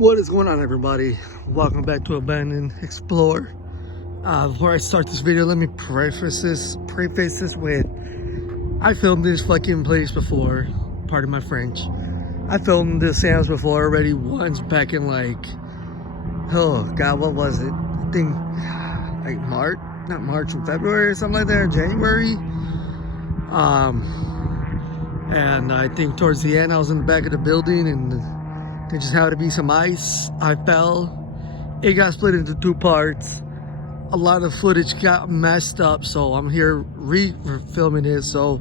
What is going on, everybody? Welcome back to Abandon Explore. Before I start this video, let me preface this with I filmed this fucking place before. Pardon my French. I filmed this sandwich before already once back in like, oh god, what was it? I think like not March and February or something like that, or January. And I think towards the end I was in the back of the building and there just happened to be some ice. I fell. It got split into two parts. A lot of footage got messed up, so I'm here re-filming it. So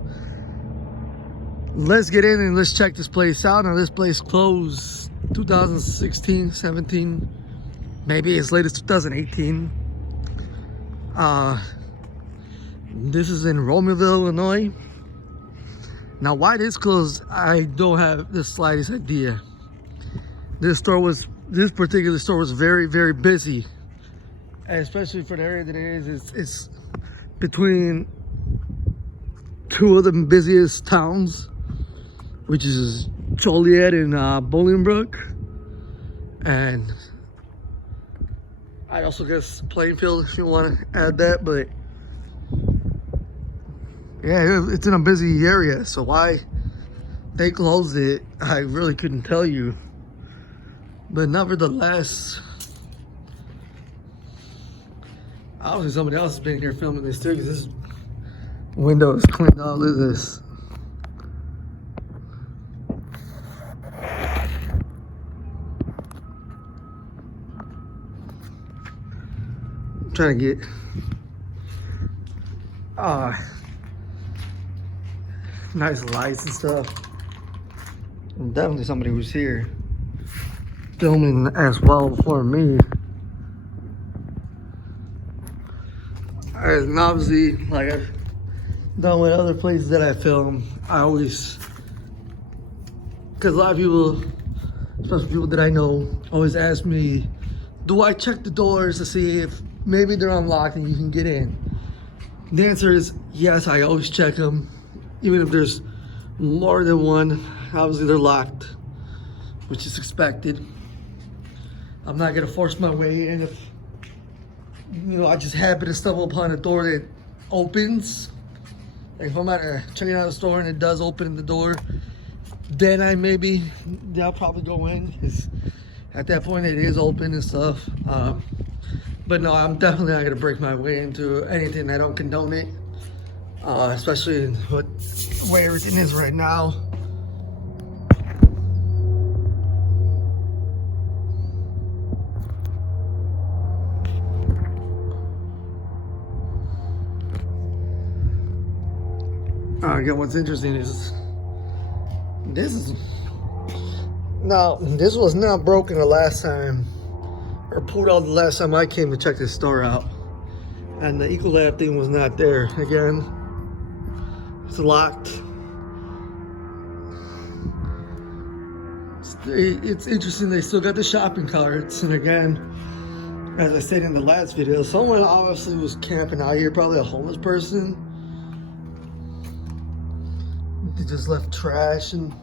let's get in and let's check this place out. Now this place closed 2016, 17, maybe as late as 2018. This is in Romeoville, Illinois. Now why this closed, I don't have the slightest idea. This particular store was very, very busy, and especially for the area that it is. It's between two of the busiest towns, which is Joliet and Bolingbrook, and I also guess Plainfield if you want to add that. But yeah, it's in a busy area, so why they closed it, I really couldn't tell you. But nevertheless, obviously somebody else has been here filming this too, because this window is cleaned out. Look at this. I'm trying to get nice lights and stuff. And definitely somebody was here filming as well before me. And obviously, like I've done with other places that I film, I always, because a lot of people, especially people that I know, always ask me, do I check the doors to see if maybe they're unlocked and you can get in? The answer is yes, I always check them. Even if there's more than one, obviously they're locked, which is expected. I'm not gonna force my way in if, you know, I just happen to stumble upon a door that opens. Like if I'm checking out a store and it does open the door, then I'll probably go in, because at that point it is open and stuff. But no, I'm definitely not gonna break my way into anything. I don't condone it, especially in the way everything is right now. Again, what's interesting is this was not broken the last time, or pulled out the last time I came to check this store out, and the Ecolab thing was not there. Again, it's locked. It's interesting, they still got the shopping carts, and again, as I said in the last video, someone obviously was camping out here, probably a homeless person. They just left trash and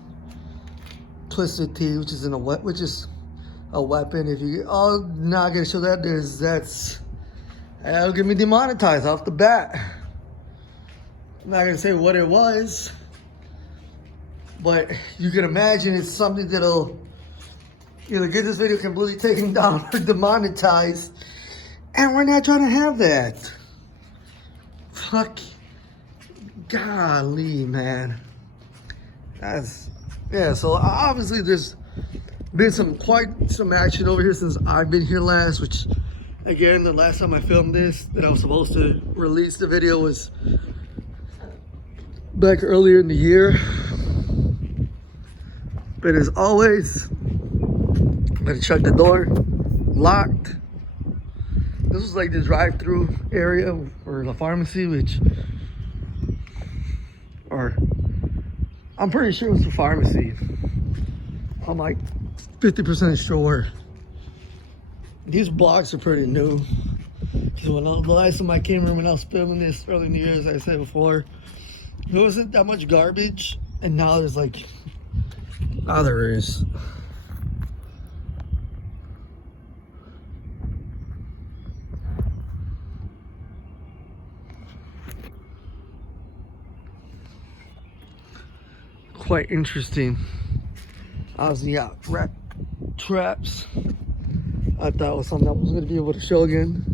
twisted tea, which is a weapon. If you not gonna show that, that'll get me demonetized off the bat. I'm not gonna say what it was, but you can imagine it's something that'll either get this video completely taken down or demonetized, and we're not trying to have that. Fuck, golly, man. Yeah, so obviously there's been quite some action over here since I've been here last, which again, the last time I filmed this that I was supposed to release the video was back earlier in the year. But as always, I'm gonna check the door, locked. This was like the drive-through area for the pharmacy, I'm pretty sure it was the pharmacy. I'm like 50% sure. These blocks are pretty new. So the last time I came here when I was filming this early in the year, as I said before, there wasn't that much garbage, and now there's like, now there is. quite interesting. Obviously, yeah, rat traps. I thought it was something I was going to be able to show again.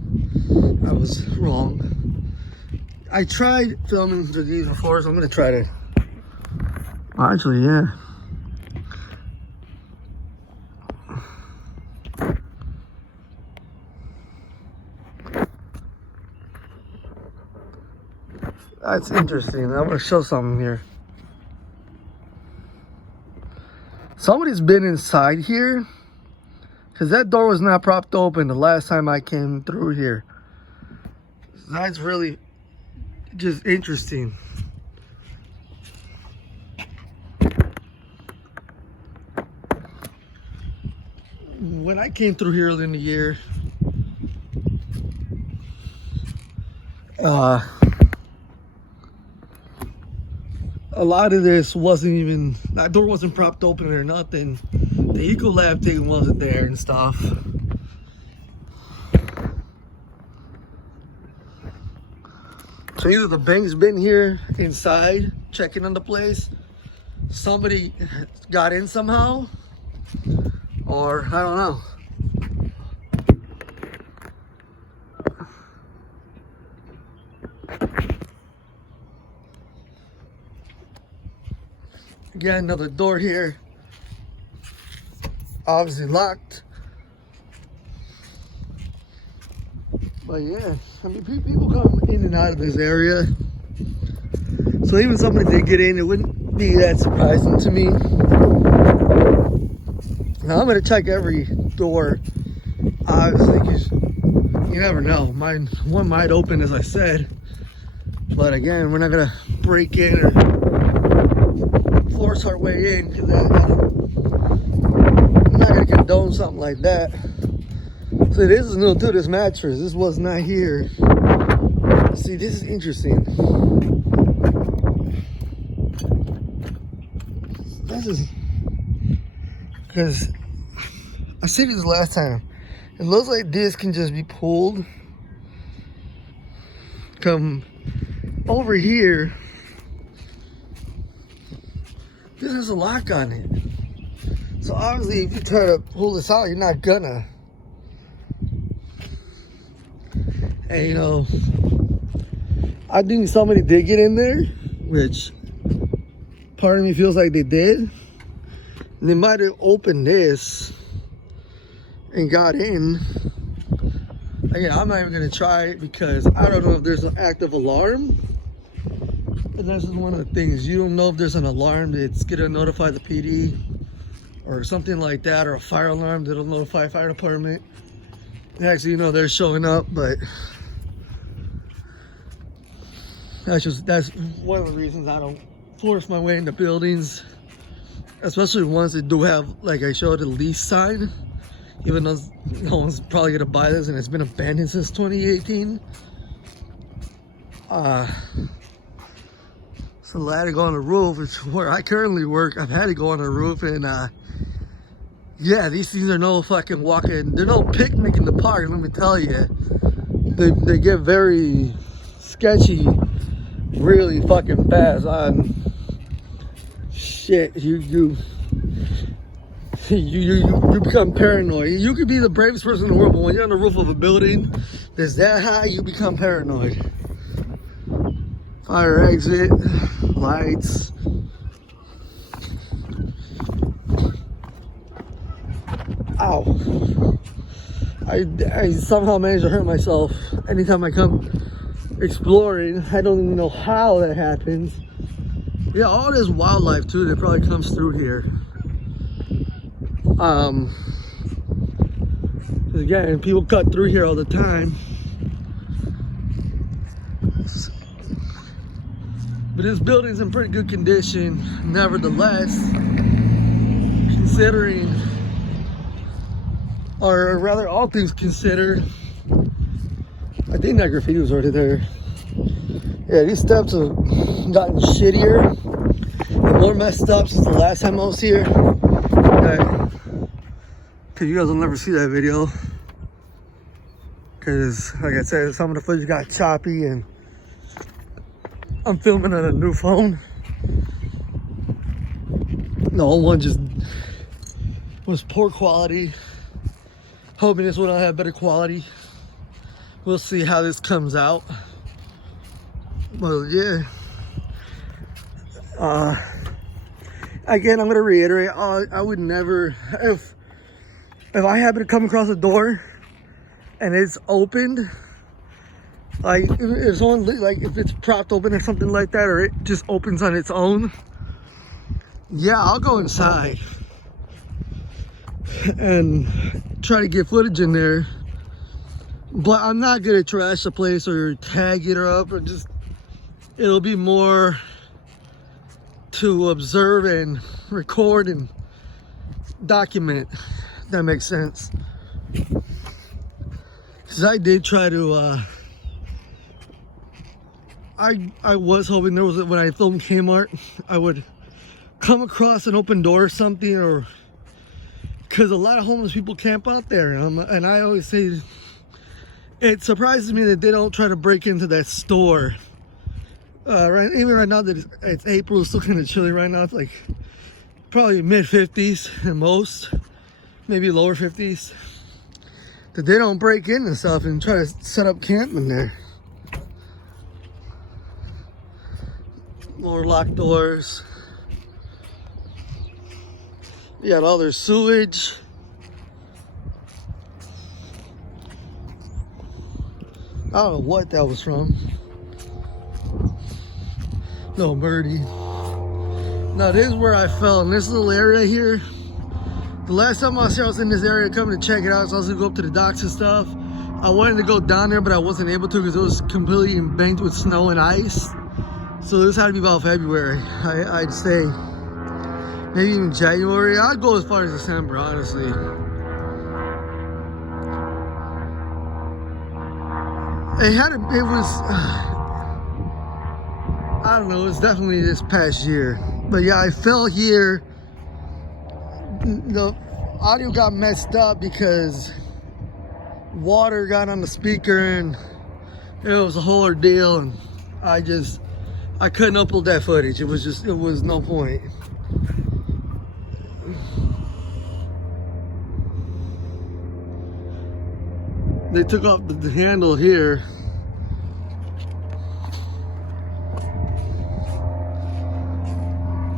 I was wrong. I tried filming these before, so I'm going to try to. Actually, yeah. That's interesting. I want to show something here. Somebody's been inside here, because that door was not propped open the last time I came through here. That's really just interesting. When I came through here early in the year, a lot of this wasn't even, that door wasn't propped open or nothing. The Ecolab thing wasn't there and stuff. So either the bank's been here inside checking on the place, somebody got in somehow, or I don't know. Again, another door here. Obviously locked. But yeah, I mean, people come in and out of this area. So even somebody did get in, it wouldn't be that surprising to me. Now I'm gonna check every door, obviously, because you never know. One might open, as I said. But again, we're not gonna break in or force our way in, because I'm not gonna condone something like that. So this is new to this mattress. This was not here. See, this is interesting. This is because I said this last time. It looks like this can just be pulled. Come over here. This has a lock on it. So obviously if you try to pull this out, you're not gonna. And you know, I think somebody did get in there, which part of me feels like they did. And they might have opened this and got in. Again, I'm not even gonna try it because I don't know if there's an active alarm. And this is one of the things, you don't know if there's an alarm that's gonna notify the PD or something like that, or a fire alarm that'll notify fire department. Actually, you know, they're showing up, but that's one of the reasons I don't force my way into buildings, especially ones that do have, like I showed, a lease sign, even though no one's probably gonna buy this and it's been abandoned since 2018. So I had to go on the roof, which where I currently work. I've had to go on the roof, and yeah, these things are no fucking walking. They're no picnic in the park. Let me tell you, they get very sketchy really fucking fast. On shit, you become paranoid. You could be the bravest person in the world, but when you're on the roof of a building that's that high, you become paranoid. Fire exit, lights. Ow. I somehow managed to hurt myself anytime I come exploring. I don't even know how that happens. Yeah, all this wildlife too that probably comes through here. Again, people cut through here all the time. But this building's in pretty good condition, nevertheless, considering, or rather all things considered. I think that graffiti was already there. Yeah, these steps have gotten shittier and more messed up since the last time I was here. Okay. Cause you guys will never see that video. Cause like I said, some of the footage got choppy and I'm filming on a new phone. The old one just was poor quality. Hoping this one will have better quality. We'll see how this comes out. Well, yeah. Again, I'm gonna reiterate. I would never, if I happen to come across a door and it's opened, like if someone, like if it's propped open or something like that, or it just opens on its own, yeah, I'll go inside and try to get footage in there. But I'm not gonna trash the place or tag it up, or just, it'll be more to observe and record and document. If that makes sense. Because I did try to, I was hoping there was, when I filmed Kmart, I would come across an open door or something, or because a lot of homeless people camp out there, and I always say, it surprises me that they don't try to break into that store. Even right now that it's April, it's still kind of chilly right now. It's like probably mid 50s at most, maybe lower 50s. That they don't break in and stuff and try to set up camp in there. More locked doors. You got all their sewage. I don't know what that was from. No, birdie. Now this is where I fell, in this little area here. The last time I was in this area coming to check it out, so I was gonna go up to the docks and stuff. I wanted to go down there, but I wasn't able to because it was completely embanked with snow and ice. So this had to be about February. I'd say maybe even January. I'd go as far as December, honestly. It was, I don't know, it was definitely this past year. But yeah, I fell here. The audio got messed up because water got on the speaker and it was a whole ordeal, and I couldn't upload that footage. It was no point. They took off the handle here.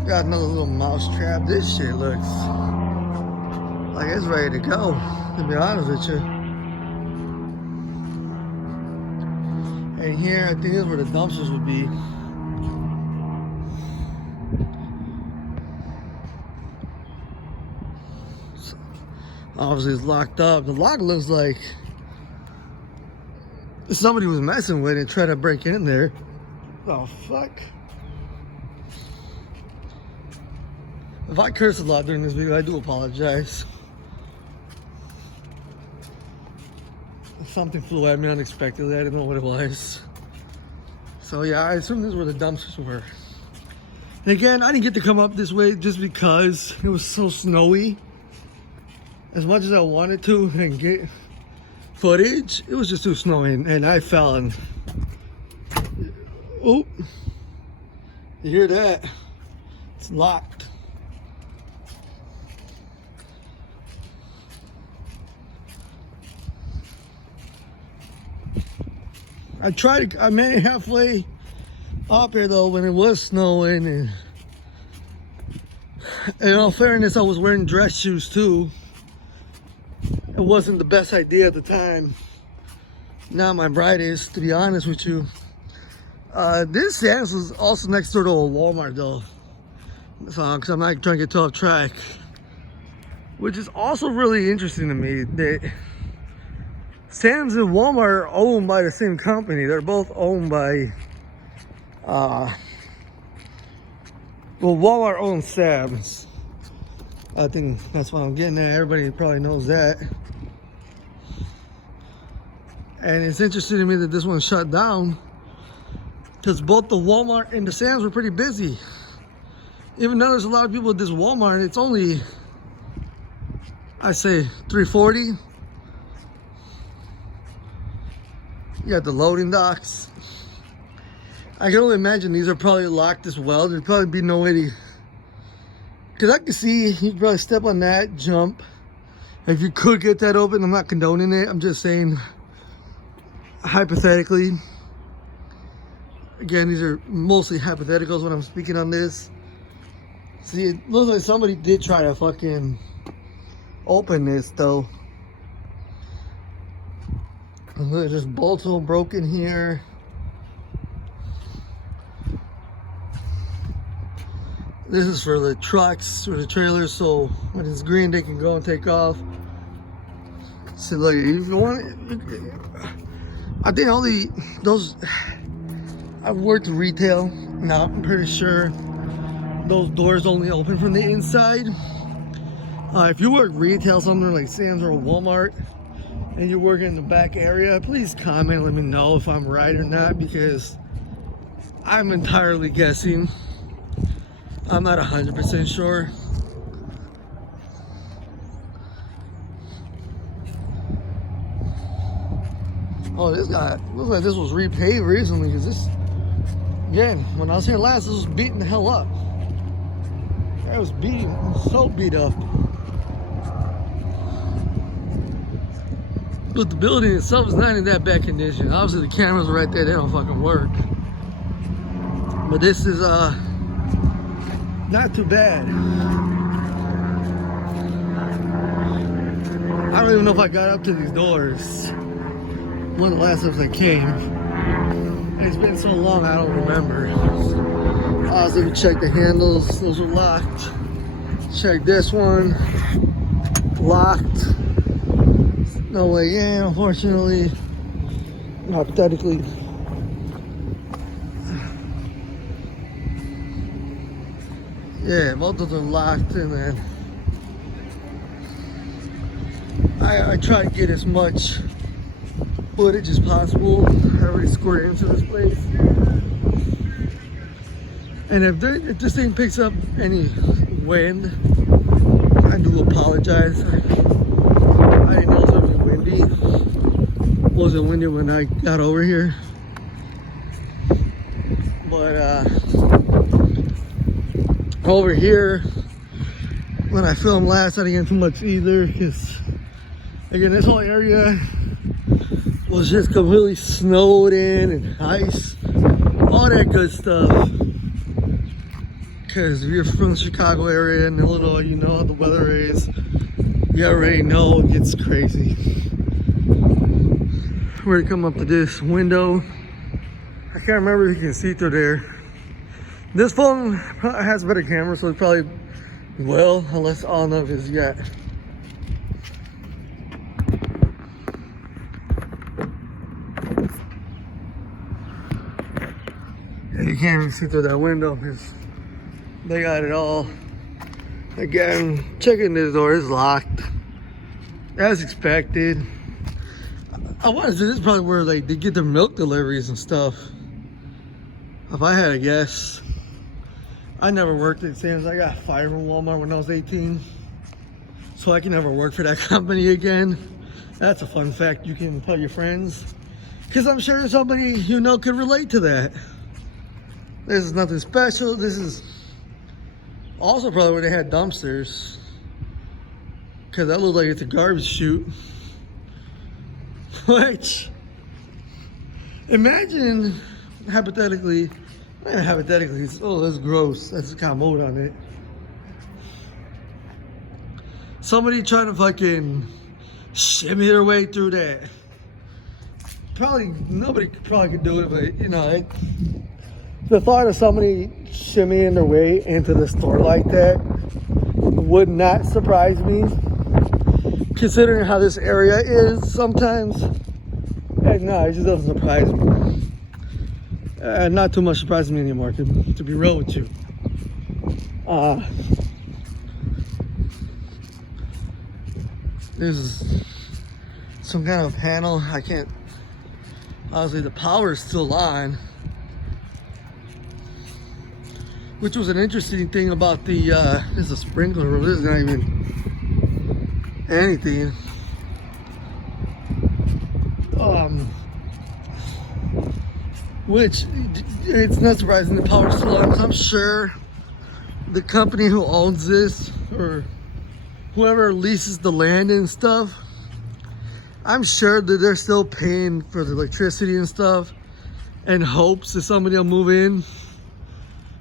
Got another little mouse trap. This shit looks like it's ready to go, to be honest with you. And here, I think this is where the dumpsters would be. So, obviously it's locked up. The lock looks like somebody was messing with it and tried to break in there. Oh, fuck. If I curse a lot during this video, I do apologize. Something flew at me unexpectedly. I didn't know what it was. So yeah, I assume this is where the dumpsters were. And again, I didn't get to come up this way just because it was so snowy. As much as I wanted to and get footage, it was just too snowy, and I fell and oh, you hear that? It's locked. I made it halfway up here though when it was snowing, and in all fairness, I was wearing dress shoes too. It wasn't the best idea at the time. Not my brightest, to be honest with you. This Sam's was also next door to a Walmart though. So, because I'm not trying to get too off track. Which is also really interesting to me that Sam's and Walmart are owned by the same company. They're both owned by, well, Walmart owns Sam's. I think that's what I'm getting at. Everybody probably knows that. And it's interesting to me that this one shut down because both the Walmart and the Sam's were pretty busy. Even though there's a lot of people at this Walmart, it's only, I say, 340. You got the loading docks. I can only imagine these are probably locked as well. There'd probably be no way to Because I can see you'd probably step on that, jump. If you could get that open, I'm not condoning it. I'm just saying, hypothetically. Again, these are mostly hypotheticals when I'm speaking on this. See, it looks like somebody did try to fucking open this, though. And look, there's bolts all broken here. This is for the trucks or the trailers, so when it's green, they can go and take off. So, look, if you want it, I think only those. I've worked retail. Now I'm pretty sure those doors only open from the inside. If you work retail, something like Sam's or Walmart, and you work in the back area, please comment, let me know if I'm right or not, because I'm entirely guessing. I'm not 100% sure. Oh, this guy looks like this was repaved recently, because this, again, when I was here last, this was beating the hell up. It was so beat up. But the building itself is not in that bad condition. Obviously the cameras are right there, they don't fucking work. But this is not too bad. I don't even know if I got up to these doors when the last time I came. It's been so long I don't remember. Obviously we checked the handles, those are locked. Check this one, locked. No way in, unfortunately. Hypothetically. Yeah, both of them locked, and then I try to get as much footage as possible. I already squared into this place. And if this thing picks up any wind, I do apologize. I didn't know it was gonna be windy. It wasn't windy when I got over here. But over here, when I filmed last, I didn't get too much either, because again, this whole area was just completely snowed in and ice, all that good stuff. Because if you're from the Chicago area in Illinois, you know how the weather is. You already know it gets crazy. We're gonna come up to this window. I can't remember if you can see through there. This phone has a better camera, so it's probably well, unless all of it is yet. And you can't even see through that window because they got it all. Again, checking this door is locked, as expected. I want to say this is probably where they get their milk deliveries and stuff. If I had a guess, I never worked at Sam's. I got fired from Walmart when I was 18, so I can never work for that company again. That's a fun fact you can tell your friends, because I'm sure somebody you know could relate to that. This is nothing special. This is also probably where they had dumpsters, because that looks like it's a garbage chute. Which, imagine hypothetically, oh, that's gross. That's kind of mold on it. Somebody trying to fucking shimmy their way through that. Nobody could do it, but you know, the thought of somebody shimmying their way into the store like that would not surprise me, considering how this area is sometimes. And no, it just doesn't surprise me. Not too much surprises me anymore, to be real with you. There's some kind of panel. I can't, honestly, the power is still on, which was an interesting thing about the there's a sprinkler room. This is not even anything. Which, it's not surprising the power's still on, because I'm sure the company who owns this, or whoever leases the land and stuff, I'm sure that they're still paying for the electricity and stuff in hopes that somebody will move in.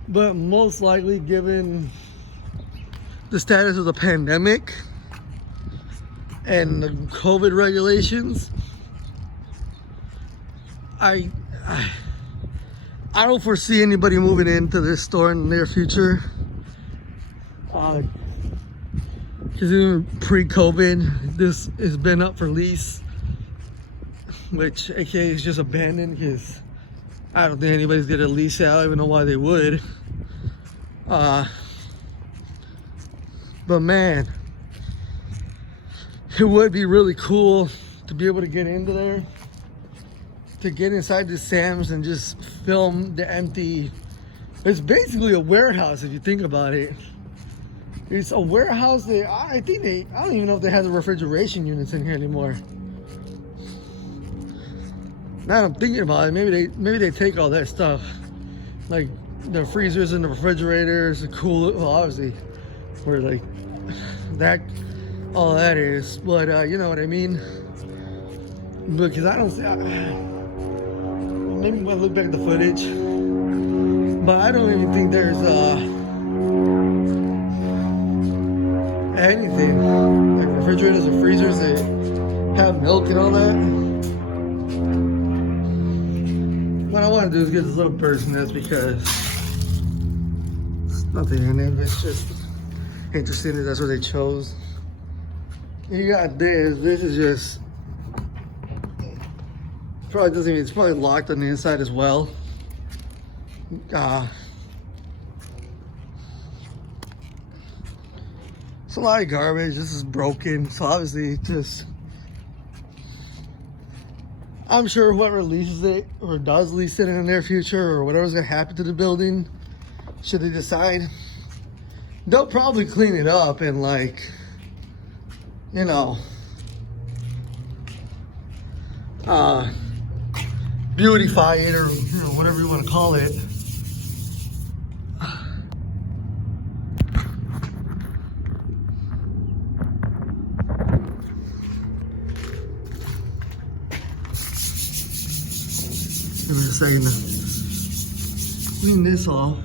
But most likely, given the status of the pandemic and the COVID regulations, I don't foresee anybody moving into this store in the near future. Because even pre-COVID, this has been up for lease, which aka is just abandoned, because I don't think anybody's gonna lease it. I don't even know why they would. But man, it would be really cool to be able to get into there, to get inside the Sam's and just film the empty. It's basically a warehouse if you think about it. It's a warehouse that I don't even know if they have the refrigeration units in here anymore. Now that I'm thinking about it, maybe they take all that stuff, like the freezers and the refrigerators, the cooler. Well, obviously, where like that, all that is. But you know what I mean? Because I don't see. Maybe when I look back at the footage, but I don't even think there's anything like refrigerators or freezers that have milk and all that. What I want to do is get this little bird's nest because there's nothing in it. It's just interesting that that's what they chose. You got this. This is just probably doesn't even. It's probably locked on the inside as well. It's a lot of garbage. This is broken, so obviously just. I'm sure whoever leases it or does lease it in the near future or whatever's gonna happen to the building, should they decide, they'll probably clean it up and like, you know, beautify it, or you know, whatever you want to call it. Give me a second to clean this off.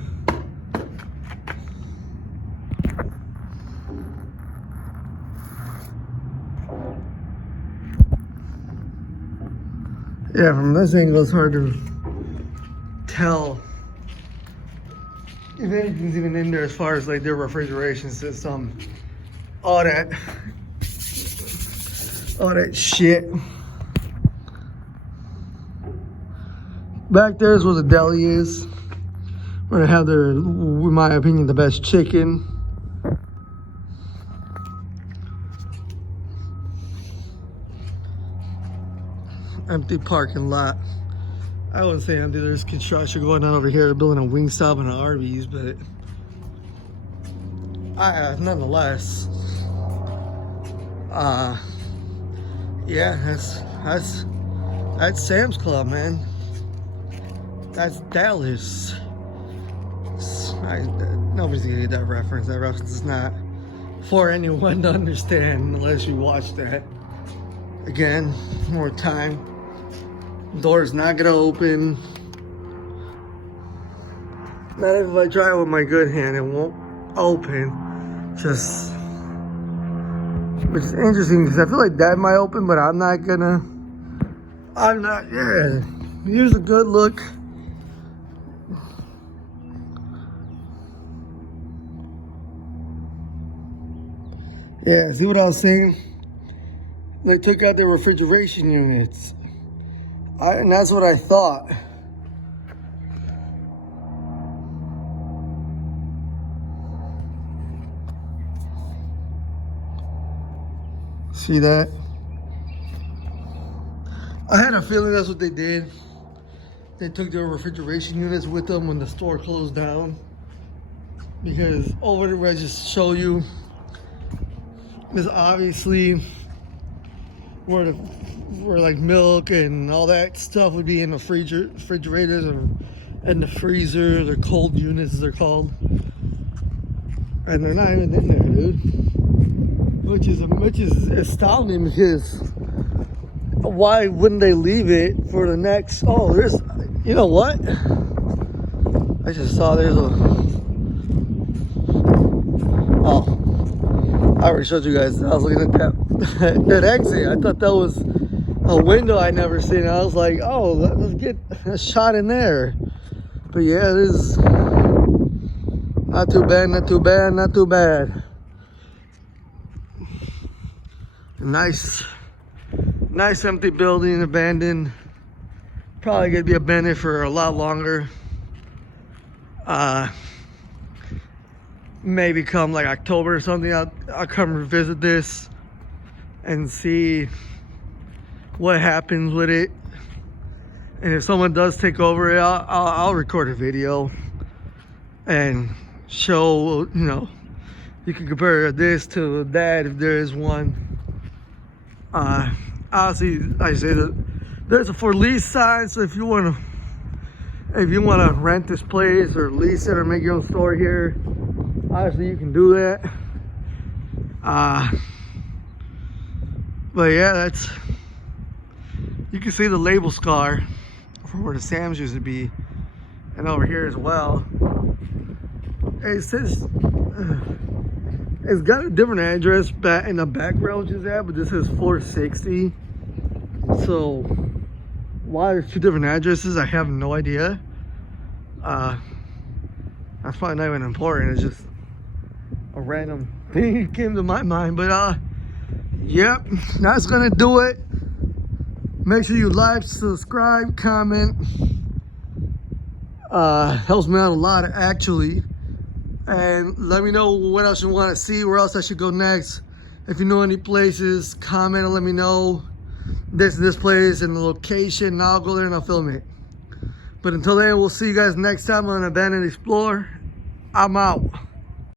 Yeah, from this angle it's hard to tell if anything's even in there as far as like their refrigeration system, all that shit. Back there is where the deli is, where they have their, in my opinion, the best chicken. Empty parking lot. I wouldn't say empty. There's construction going on over here. They're building a Wingstop and an Arby's, but nonetheless, yeah, that's Sam's Club, man. That's Dallas. Nobody's gonna get that reference. That reference is not for anyone to understand unless you watch that. Again, more time. Door's not gonna open. Not if I try it with my good hand, it won't open. Just, which is interesting because I feel like that might open, but I'm not. Yeah. Here's a good look. Yeah, see what I was saying? They took out their refrigeration units. And that's what I thought. See that? I had a feeling that's what they did. They took their refrigeration units with them when the store closed down. Because over there, I just show you, is obviously where like milk and all that stuff would be in the refrigerators or in the freezer, or cold units as they're called. and they're not even in there, dude. Which is astounding, because why wouldn't they leave it for the next? Oh, there's, you know what? I just saw there's a. Oh, I already showed you guys. I was looking at that exit. I thought that was a window I never seen. I was like, oh, let's get a shot in there. But yeah, this is not too bad, not too bad, not too bad. Nice empty building, abandoned. Probably gonna be abandoned for a lot longer. Maybe come like October or something, I'll come revisit this and see what happens with it. And if someone does take over it, I'll record a video and show, you know, you can compare this to that if there is one. Obviously, like I say, there's a for lease sign, so if you want to rent this place or lease it or make your own store here, obviously you can do that. But yeah, that's, you can see the label scar from where the Sam's used to be, and over here as well. It says it's got a different address back in the back road is at, but this is 460. So why there's two different addresses, I have no idea. That's probably not even important. It's just a random thing that came to my mind. But yep, that's gonna do it. Make sure you like, subscribe, comment. Helps me out a lot, actually. And let me know what else you want to see, where else I should go next. If you know any places, comment and let me know this place and the location, and I'll go there and I'll film it. But until then, we'll see you guys next time on Abandoned Explore. I'm out.